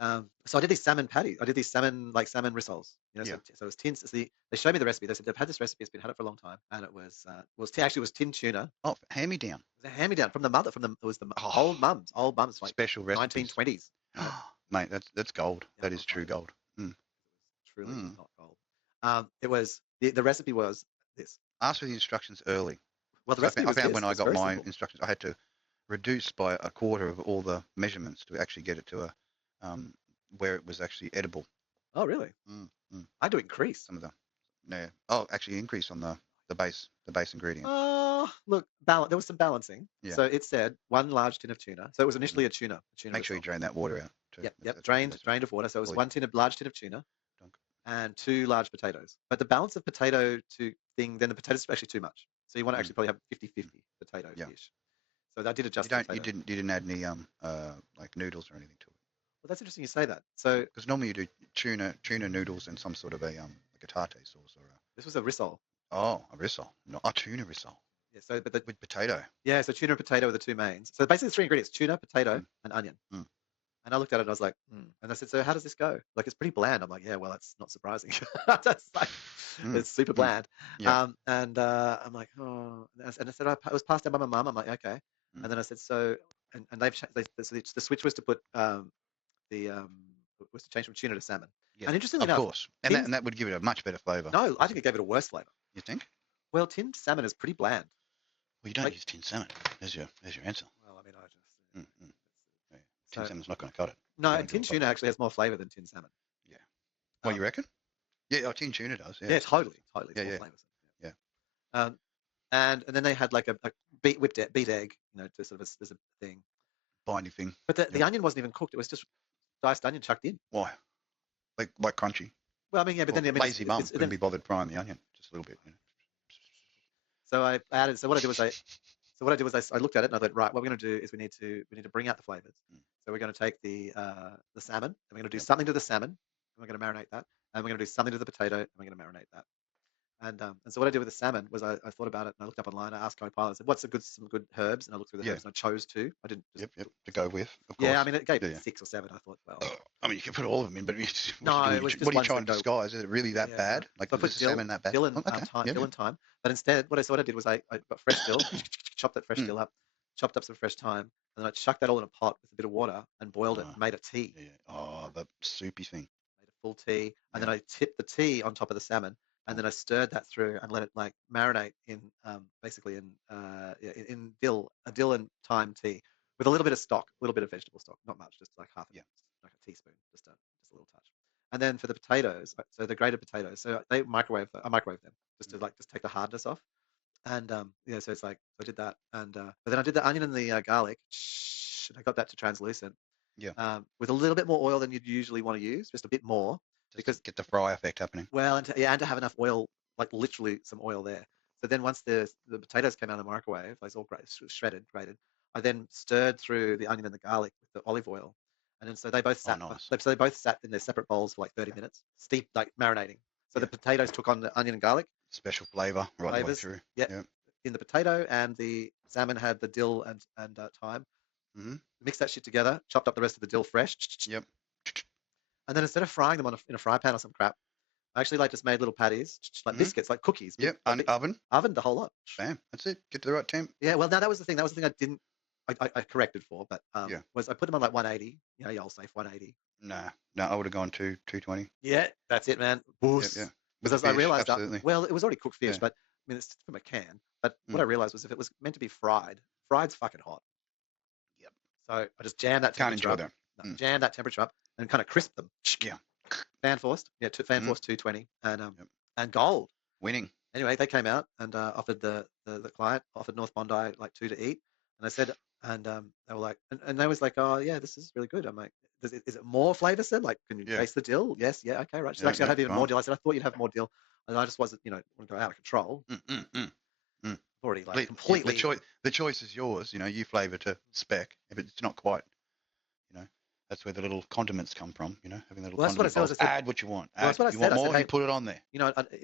So I did these salmon patties. I did these salmon rissoles. Yeah. So it was tin. They showed me the recipe. They said they've had this recipe. It's been had it for a long time, and it actually was tin tuna. Oh, hand me down. It was a hand me down from the mother. It was the Oh, old mums, like special recipes. 1920s. Had it. Mate, that's gold. Yeah, That it is was true like gold. Mm. truly Mm. not gold. It was the recipe was this. Ask for the instructions early. Well, the So recipe I was found this. when It I was got very my simple. instructions, I had to reduce by a quarter of all the measurements to actually get it to a where it was actually edible. Oh, really? Mm, mm. I do increase. Some of them. Yeah. Oh, actually increase on the base ingredient. Look, there was some balancing. Yeah. So it said 1 large tin of tuna. So it was Mm. initially a tuna Make sure you rissole. drain that water out too. Yep. That's Drained of water. So it was all you large tin of tuna dunk. and 2 large potatoes. But the balance of potato to thing, then the potatoes are actually too much. So you want to Mm, actually probably have 50-50 mm. Yeah. potato-ish. So I did You adjust the don't. potato. You didn't add any like noodles or anything to it. Well, that's interesting you say that. So Because normally you do tuna noodles and some sort of a like a tartare sauce or this was a rissole. a rissole, no, a tuna rissole Yeah. So with potato. so tuna and potato are the 2 mains. So basically, the 3 ingredients: tuna, potato, Mm, and onion. mm. And I looked at it and I was like, and I said, so how does this go? Like, it's pretty bland. I'm like, yeah, well, that's not surprising. That's like, Mm, it's super mm. bland. Yeah. And I'm like, oh, and I said, it was passed down by my mum. I'm like, okay. Mm. And then I said, so, and so the switch was to put, the, was to change from tuna to salmon. Yeah. And interestingly Of enough, course. And that would give it a much better flavour. no, I think it gave it a worse flavor. You think? Well, tinned salmon is pretty bland. Well, you don't Like, use tin salmon. There's your answer. well, I mean, I just, Mm, mm. Yeah. Tin so, salmon's not going to cut it. You no, don't do tinned it like tuna actually has more flavor than tinned salmon. yeah. What you Um, reckon? Yeah, tin tuna does. Yeah. yeah, totally. It's Yeah. more Yeah. flavors. Yeah. Um, and then they had like a beat egg, to sort of as a thing. Binding thing. But the Yep. onion wasn't even cooked; it was just diced onion chucked in. Why? Like crunchy. Well, I mean, yeah, but Well, then I mean, lazy mum it's couldn't then be bothered frying the onion just a little bit. so I added. So what I did was I looked at it and I thought, right, what we're going to do is we need to bring out the flavors. Mm. So we're going to take the salmon, and we're going to do Yep. something to the salmon, and we're going to marinate that, and we're going to do something to the potato, and we're going to marinate that. And so what I did with the salmon was I thought about it and I looked up online. I asked COPILOT, I said, "What's some good herbs?" And I looked through the Yeah. herbs and I chose 2. I didn't just Yep. To go with, of course. yeah. I mean, it gave Yeah. 6 or 7. I thought, well, I mean, you can put all of them in, but no, it was just what are you ones trying that to go. disguise? Is it really that Yeah, bad? Like, so I is put the salmon that bad? dill and Okay. thyme, Yeah. dill and thyme. But instead, what I did was I got fresh dill, chopped that fresh Mm. dill up, chopped up some fresh thyme, and then I chucked that all in a pot with a bit of water and boiled it. Oh, And made a tea, yeah. Oh, the soupy thing. made a full tea, and Yeah. then I tipped the tea on top of the salmon, and Oh, then I stirred that through and let it like marinate in basically in a dill and thyme tea with a little bit of stock, a little bit of vegetable stock, not much, just like yeah. like a teaspoon, just a little touch. And then for the potatoes, so the grated potatoes, so I microwave them just Mm. to just take the hardness off. And so it's like I did that, and but then I did the onion and the garlic, and I got that to translucent Yeah. with a little bit more oil than you'd usually want to use, just a bit more, Just to because get the fry effect happening. well, and to have enough oil, like literally some oil there. So then once the potatoes came out of the microwave, like it's all shredded, grated, I then stirred through the onion and the garlic with the olive oil, and then so they both Oh, sat, nice. so they both sat in their separate bowls for like 30 minutes, steep like marinating. So Yeah. the potatoes took on the onion and garlic Special flavour right the way flavors. through. Yeah, Yeah. in the potato, and the salmon had the dill and thyme. Mm-hmm. Mixed that shit together, chopped up the rest of the dill fresh, Yep. and then instead of frying them in a fry pan or some crap, I actually like just made little patties, like Mm-hmm. biscuits, like cookies. Yep. Big Oven. oven, the whole lot. Bam. That's it. Get to the right temp. Yeah, well, now that was the thing. That was the thing I didn't. I corrected for, but Yeah. was I put them on like 180. Your old safe 180. Nah. No, I would have gone to 220. Yeah, that's it, man. Yep. Boos. Yeah. With the Because I fish, realized that. absolutely. Well, it was already cooked fish, Yeah. but I mean it's from a can. But what Mm. I realized was if it was meant to be fried's fucking hot. Yep. So I just jammed that Can't temperature enjoy up. that. No, Mm. jammed that temperature up and kind of crisped them. Yeah. Fan forced. Yeah, fan Mm. forced 220 Yep. and gold. Winning. Anyway, they came out and offered the client offered North Bondi like 2 to eat, and I said, and they were like, and they was like, oh yeah, this is really good. I'm like, is it more flavoursome? Like, can you Yeah. taste the dill? Yes, yeah, okay, right. She's Yeah. actually, I Yeah. have even more Fine. dill. I said, I thought you'd have more dill, and I just wasn't, want to go out of control. Already like completely. The choice is yours. You flavour to spec. If it's not quite, that's where the little condiments come from. Having the little Well, that's what I condiment said. I bowls. said, Add what you want. well, that's what I If you said. want I said, more, hey, you put it on there.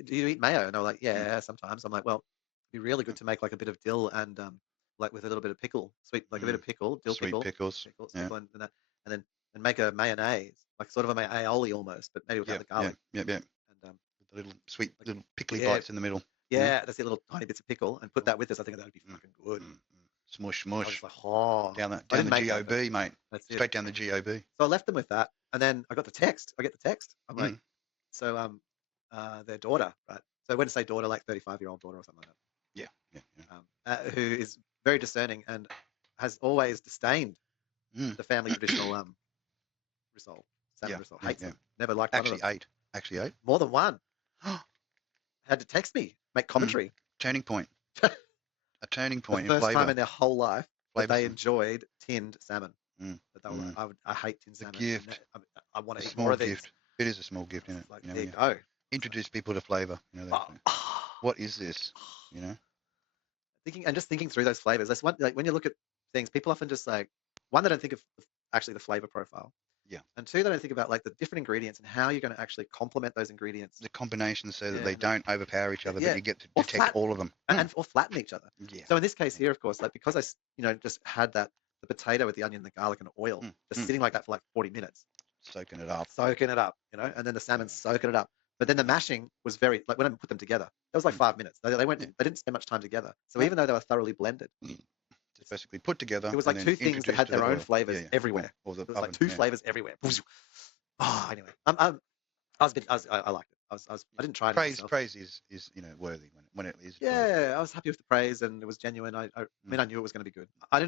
do you eat mayo? And they were like, Mm. yeah, sometimes. I'm like, well, it'd be really good to make like a bit of dill and like with a little bit of pickle, sweet, like a bit of pickle, dill Sweet pickle, pickles. Yeah. pickle, and that, and then make a mayonnaise like sort of an aioli almost, but maybe without Yeah, the garlic. yeah. And With the little sweet, like, little pickly yeah, bites in the middle. yeah, that's the little tiny bits of pickle, and put that with this. I think that would be fucking good. Smush, I was smush. just like, oh, Down I the didn't make that, but GOB, mate. that's it. Straight down the GOB. So I left them with that, and then I got the text. I get the text. I'm like, so their daughter, right? So when I say daughter, like 35-year-old daughter or something like Yeah. that, who is very discerning and has always disdained the family traditional Rissole, salmon Rissole. Hates them. Never liked one of them. Actually ate. More than one. Had to text me, make commentary. Turning point. A turning point The in first flavour. time in their whole life that they Flavoursome. enjoyed tinned salmon. But they were like, I hate tinned salmon. Gift. I want to A eat more small of these. gift. It is a small gift, isn't it? Like, You know, there you go. introduce people to flavour. You know, what is this? You know. Thinking through those flavors. That's one. Like when you look at things, people often just like one, they don't think of actually the flavor profile. Yeah. And two, they don't think about like the different ingredients and how you're going to actually complement those ingredients. The combination so that Yeah, they don't overpower each other, but you get to detect all of them. Or flatten each other. Yeah. So in this case here, of course, like because I just had the potato with the onion, the garlic, and oil just sitting like that for like 40 minutes. Soaking it up. And then the salmon soaking it up. But then the mashing was very, like when I put them together, it was like 5 minutes. They didn't spend much time together. So even though they were thoroughly blended, just basically put together. It was like two things that had their own flavors everywhere. It was like two flavors everywhere. Oh, anyway, I liked it. I didn't try it. Praise is worthy when it is. Yeah, I was happy with the praise and it was genuine. I mean, I knew it was going to be good. I didn't